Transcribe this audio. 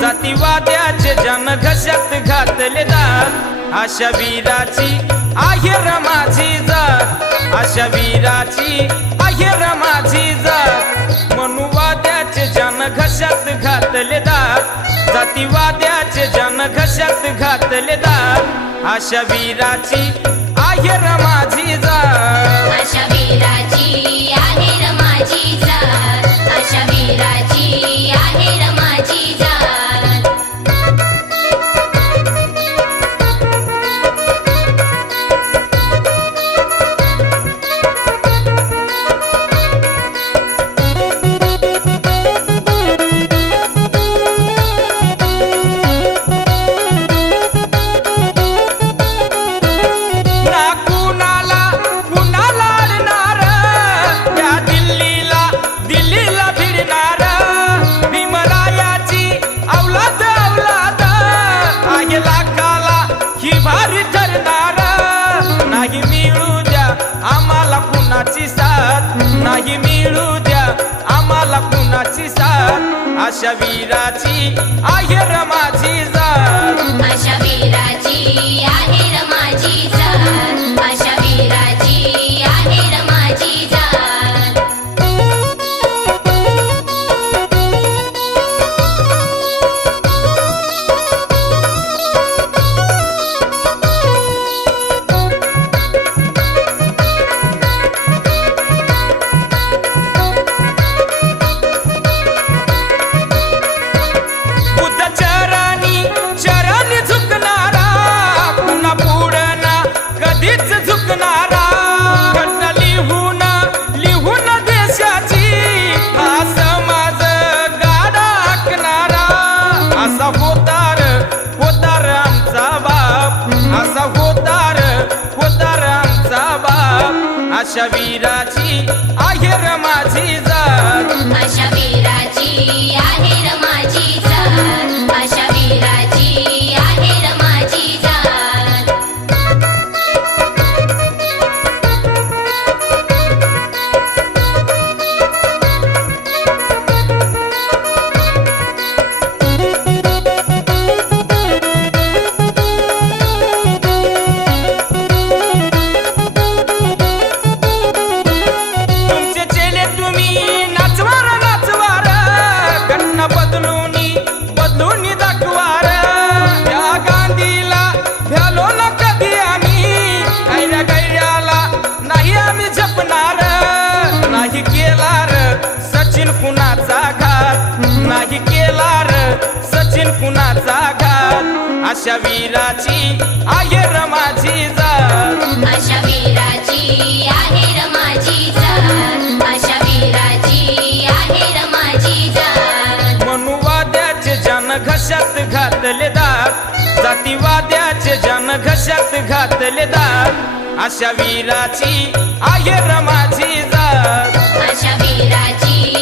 जातीवाद्याचे जन घशात घातले दात अशा वीराची आहेर माझी जात. अशा वीराची आहेर माझी जात. मनुवाद्याचे जन घशात घातले दात जातीवाद्याचे जन घशात घातले दात आशा वीराची आहेर माझी जात. आशा वीराची भारी ठरणार. नाही मिळू द्या आम्हाला कुणाची साथ. नाही मिळू द्या आम्हाला कुणाची साथ. अशा वीराची आहे माझी जात. बाप अशा वीराची आहे रमाची सचिन कुणाचा घात अशा वीराची आहे रमाची जात अशा वीराची आहे रमाची जात अशा वीराची आहे रमाची जात मनुवाद्याचे जन घशात घातले दात. जातीवाद्याचे जन घशात घातले दात. अशा वीराची आहे रमाची जात अशा वीराची